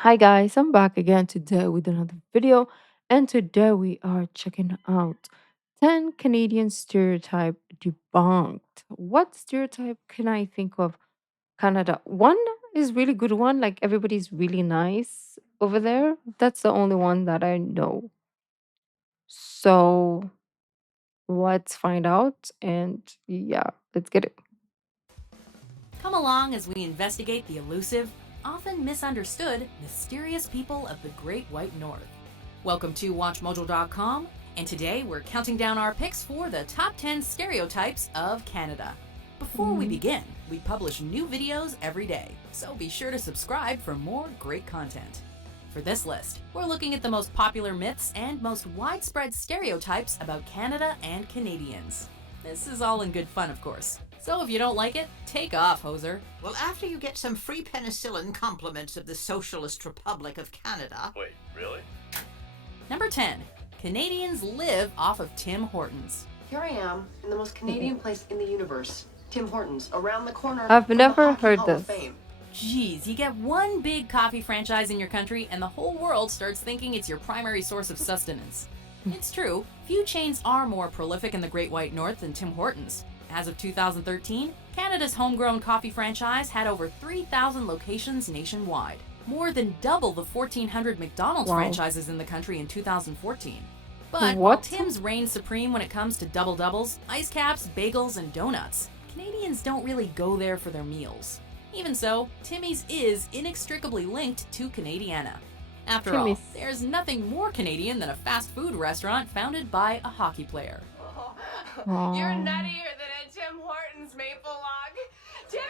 Hi guys, I'm back again today with another video, and today we are checking out 10 Canadian stereotype debunked. What stereotype can I think of Canada? One is really good one, like everybody's really nice over there. That's the only one that I know. So let's find out and yeah, let's get it. Come along as we investigate the elusive, often misunderstood, mysterious people of the Great White North. Welcome to WatchMojo.com, and today we're counting down our picks for the top 10 stereotypes of Canada. Before we Mhm. begin, we publish new videos every day, so be sure to subscribe for more great content. For this list, we're looking at the most popular myths and most widespread stereotypes about Canada and Canadians. This is all in good fun, of course. So if you don't like it, take off, hoser. Well, after you get some free penicillin compliments of the Socialist Republic of Canada. Wait, really? Number 10. Canadians live off of Tim Hortons. Here I am in the most Canadian place in the universe, Tim Hortons, around the corner I've from the never Hockey heard Hall this. of Fame. Geez, you get one big coffee franchise in your country and the whole world starts thinking it's your primary source of sustenance. It's true, few chains are more prolific in the Great White North than Tim Hortons. As of 2013, Canada's homegrown coffee franchise had over 3,000 locations nationwide, more than double the 1,400 McDonald's Wow. franchises in the country in 2014. But while What? Tim's reigns supreme when it comes to double doubles, ice caps, bagels, and donuts, Canadians don't really go there for their meals. Even so, Timmy's is inextricably linked to Canadiana. After all, Timmy's. there's nothing more Canadian than a fast food restaurant founded by a hockey player. Aw. You're nuttier than a Tim Hortons maple log. Timmy!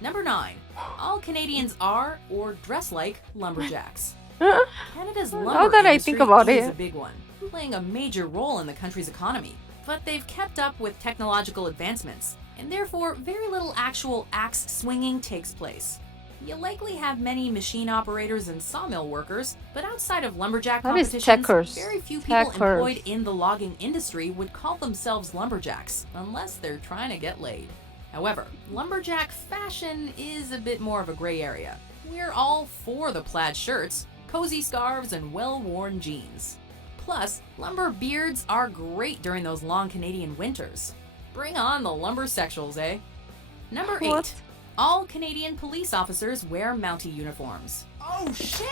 Number 9. All Canadians are or dress like lumberjacks. Canada's lumber Now that I industry think about is it. a big one, playing a major role in the country's economy. But they've kept up with technological advancements, and therefore very little actual axe swinging takes place. You likely have many machine operators and sawmill workers, but outside of lumberjack That is competitions, techers. very few people Techers. employed in the logging industry would call themselves lumberjacks, unless they're trying to get laid. However, lumberjack fashion is a bit more of a gray area. We're all for the plaid shirts, cozy scarves, and well-worn jeans. Plus, lumber beards are great during those long Canadian winters. Bring on the lumber sexuals, eh? Number 8. What? All Canadian police officers wear Mountie uniforms. Oh, shit!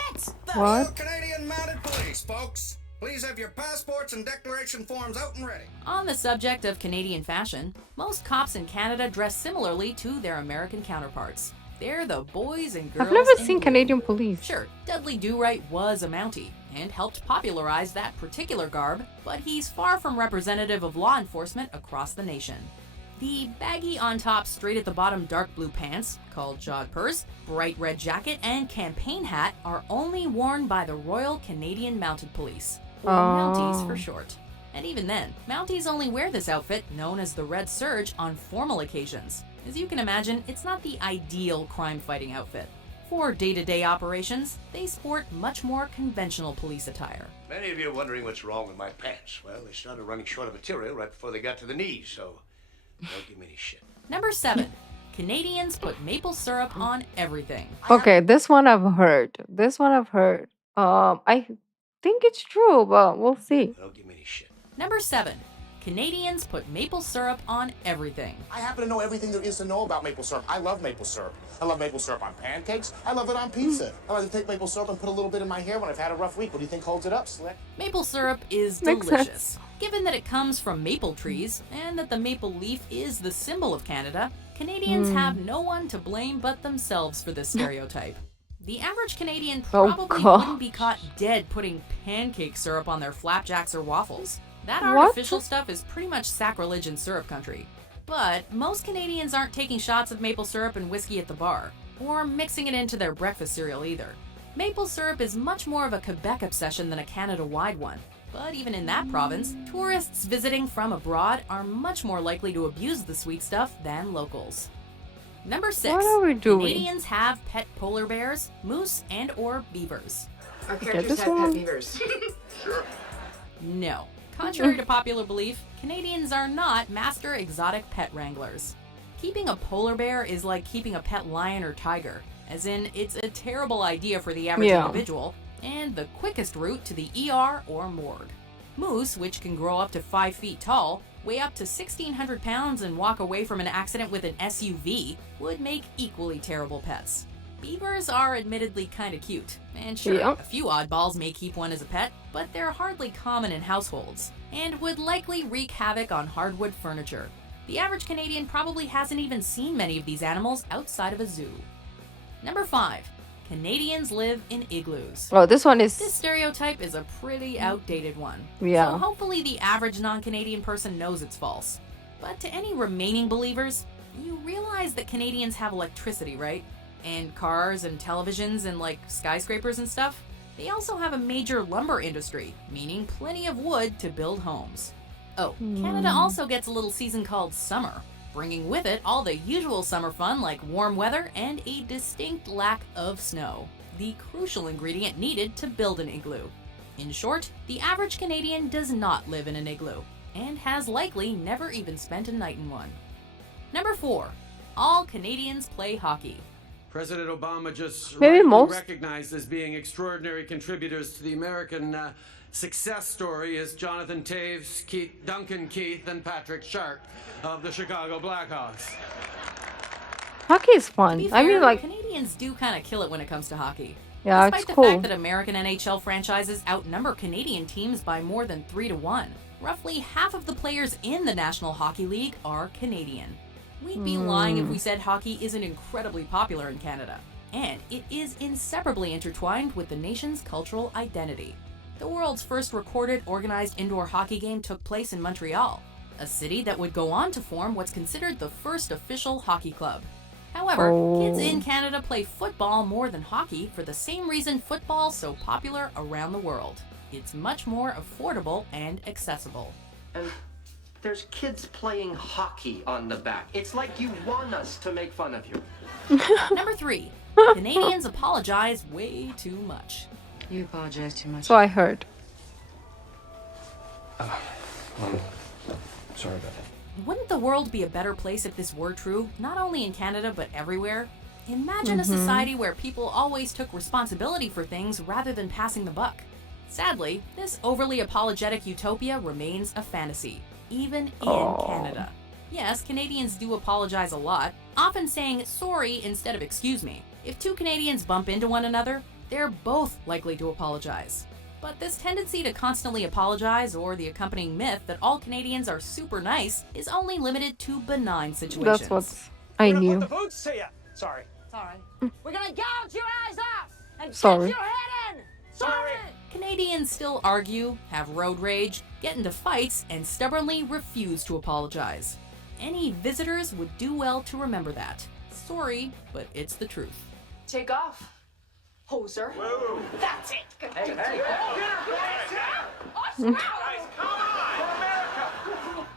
The What? Royal Canadian Mounted Police, folks. Please have your passports and declaration forms out and ready. On the subject of Canadian fashion, most cops in Canada dress similarly to their American counterparts. They're the boys and girls I've never in seen blue. Canadian police. Sure, Dudley Do-Right was a Mountie and helped popularize that particular garb, but he's far from representative of law enforcement across the nation. The baggy on top, straight at the bottom dark blue pants, called jodhpurs, bright red jacket, and campaign hat are only worn by the Royal Canadian Mounted Police, or Mounties for short. And even then, Mounties only wear this outfit, known as the Red Serge, on formal occasions. As you can imagine, it's not the ideal crime-fighting outfit. For day-to-day operations, they sport much more conventional police attire. Many of you are wondering what's wrong with my pants. Well, they started running short of material right before they got to the knees, so don't give me any shit. Number 7. Canadians put maple syrup on everything. Okay, this one I've heard. This one I've heard. I think it's true, but we'll see. Don't give me any shit. Number 7. Canadians put maple syrup on everything. I happen to know everything there is to know about maple syrup. I love maple syrup. I love maple syrup on pancakes. I love it on pizza. I like to take maple syrup and put a little bit in my hair when I've had a rough week. What do you think holds it up, Slick? Maple syrup is Makes delicious. sense. Given that it comes from maple trees and that the maple leaf is the symbol of Canada, Canadians have no one to blame but themselves for this stereotype. The average Canadian Oh, probably gosh. wouldn't be caught dead putting pancake syrup on their flapjacks or waffles. That What? artificial stuff is pretty much sacrilege in syrup country. But most Canadians aren't taking shots of maple syrup and whiskey at the bar, or mixing it into their breakfast cereal either. Maple syrup is much more of a Quebec obsession than a Canada-wide one. But even in that province, tourists visiting from abroad are much more likely to abuse the sweet stuff than locals. Number 6. What are we doing? Canadians have pet polar bears, moose, and or beavers. Our this characters have one. pet beavers. No. Contrary to popular belief, Canadians are not master exotic pet wranglers. Keeping a polar bear is like keeping a pet lion or tiger. as in it's a terrible idea for the average Yeah. individual, and the quickest route to the ER or morgue. Moose, which can grow up to 5 feet tall, weigh up to 1,600 pounds, and walk away from an accident with an SUV, would make equally terrible pets. Beavers are admittedly kinda cute, and sure, Yep. a few oddballs may keep one as a pet, but they're hardly common in households, and would likely wreak havoc on hardwood furniture. The average Canadian probably hasn't even seen many of these animals outside of a zoo. Number 5. Canadians live in igloos. Well, this one This is stereotype is a pretty outdated one. Yeah. So hopefully the average non-Canadian person knows it's false. But to any remaining believers, you realize that Canadians have electricity, right? And cars and televisions and like skyscrapers and stuff. They also have a major lumber industry, meaning plenty of wood to build homes. Oh, Canada also gets a little season called summer, bringing with it all the usual summer fun like warm weather and a distinct lack of snow, the crucial ingredient needed to build an igloo. In short, the average Canadian does not live in an igloo, and has likely never even spent a night in one. Number 4. All Canadians play hockey. President Obama just Maybe rightly most. recognized as being extraordinary contributors to the American success story is Jonathan Toews, Duncan Keith, and Patrick Shark of the Chicago Blackhawks. hockey is To fun. be I fair, mean, like, Canadians do kind of kill it when it comes to hockey. yeah, Despite it's the cool. fact that American NHL franchises outnumber Canadian teams by more than 3-1, roughly half of the players in the National Hockey League are Canadian. We'd be lying if we said hockey isn't incredibly popular in Canada, and it is inseparably intertwined with the nation's cultural identity. The world's first recorded organized indoor hockey game took place in Montreal, a city that would go on to form what's considered the first official hockey club. However, kids in Canada play football more than hockey for the same reason football's so popular around the world. It's much more affordable and accessible. And there's kids playing hockey on the back. It's like you want us to make fun of you. Number 3. Canadians apologize way too much. You apologize too much. So I heard. Sorry about that. Wouldn't the world be a better place if this were true, not only in Canada but everywhere? Imagine a society where people always took responsibility for things rather than passing the buck. Sadly, this overly apologetic utopia remains a fantasy, even in Canada. Yes, Canadians do apologize a lot, often saying sorry instead of excuse me. If two Canadians bump into one another, they're both likely to apologize. But this tendency to constantly apologize, or the accompanying myth that all Canadians are super nice, is only limited to benign situations. That's what I knew. boots to you. Sorry. Sorry. We're gonna gouge your eyes out and Sorry. get your head in. Sorry. Canadians still argue, have road rage, get into fights, and stubbornly refuse to apologize. Any visitors would do well to remember that. Sorry, but it's the truth. Take off, hoser. That's it.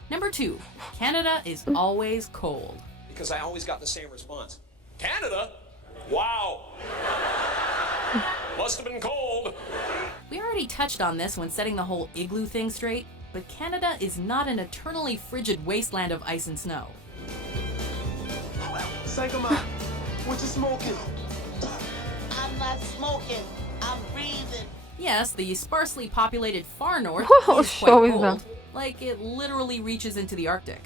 Number 2. Canada is always cold. Because I always got the same response. Canada? Wow. Must have been cold. We already touched on this when setting the whole igloo thing straight, but Canada is not an eternally frigid wasteland of ice and snow. Psycho Man, what you smoking? I'm not smoking. I'm breathing. Yes, the sparsely populated far north Whoa, is quite showing cold, them. like it literally reaches into the Arctic.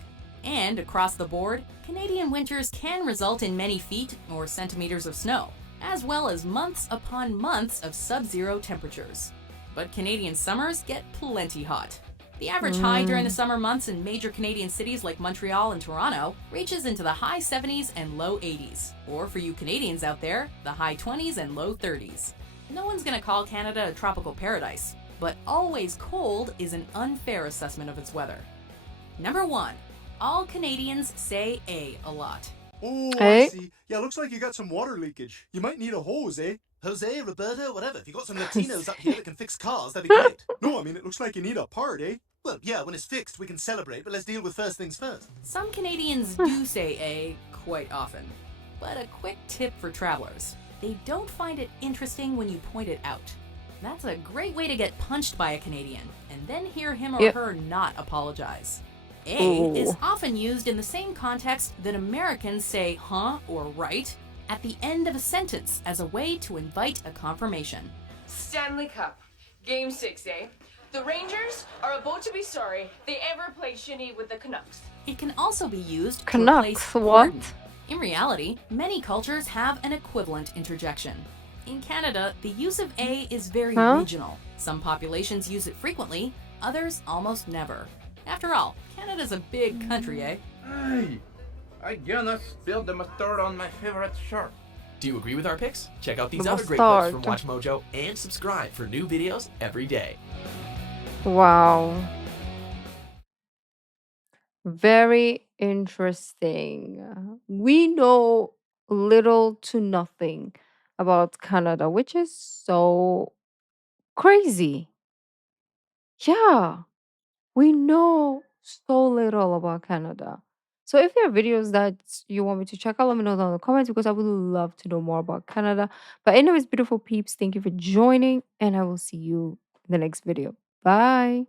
And across the board, Canadian winters can result in many feet or centimeters of snow, as well as months upon months of sub-zero temperatures. But Canadian summers get plenty hot. The average high during the summer months in major Canadian cities like Montreal and Toronto reaches into the high 70s and low 80s, or for you Canadians out there, the high 20s and low 30s. No one's gonna call Canada a tropical paradise, but always cold is an unfair assessment of its weather. Number 1. All Canadians say a lot. Oh, Eh? I see. Yeah, looks like you got some water leakage. You might need a hose, eh? Jose, Roberto, whatever. If you got some Latinos up here that can fix cars, that'd be great. No, I mean, it looks like you need a part, eh? Well, yeah, when it's fixed, we can celebrate, but let's deal with first things first. Some Canadians do say a quite often. But a quick tip for travelers. They don't find it interesting when you point it out. That's a great way to get punched by a Canadian, and then hear him or Yep. her not apologize. A Ooh. is often used in the same context that Americans say huh or right, at the end of a sentence as a way to invite a confirmation. Stanley Cup. Game 6, eh? The Rangers are about to be sorry they ever played shinny with the Canucks. It can also be used to Canucks, replace what? horton. In reality, many cultures have an equivalent interjection. In Canada, the use of a is very Huh? regional. Some populations use it frequently, others almost never. After all, Canada's a big country, eh? Hey, I gonna spill the mustard on my favorite shirt. Do you agree with our picks? Check out these The other great clips from mustard. WatchMojo and subscribe for new videos every day. Wow. Very interesting. We know little to nothing about Canada, which is so crazy. Yeah, we know so little about Canada. So if there are videos that you want me to check out, let me know down in the comments because I would love to know more about Canada. But anyways, beautiful peeps, thank you for joining, and I will see you in the next video. Bye.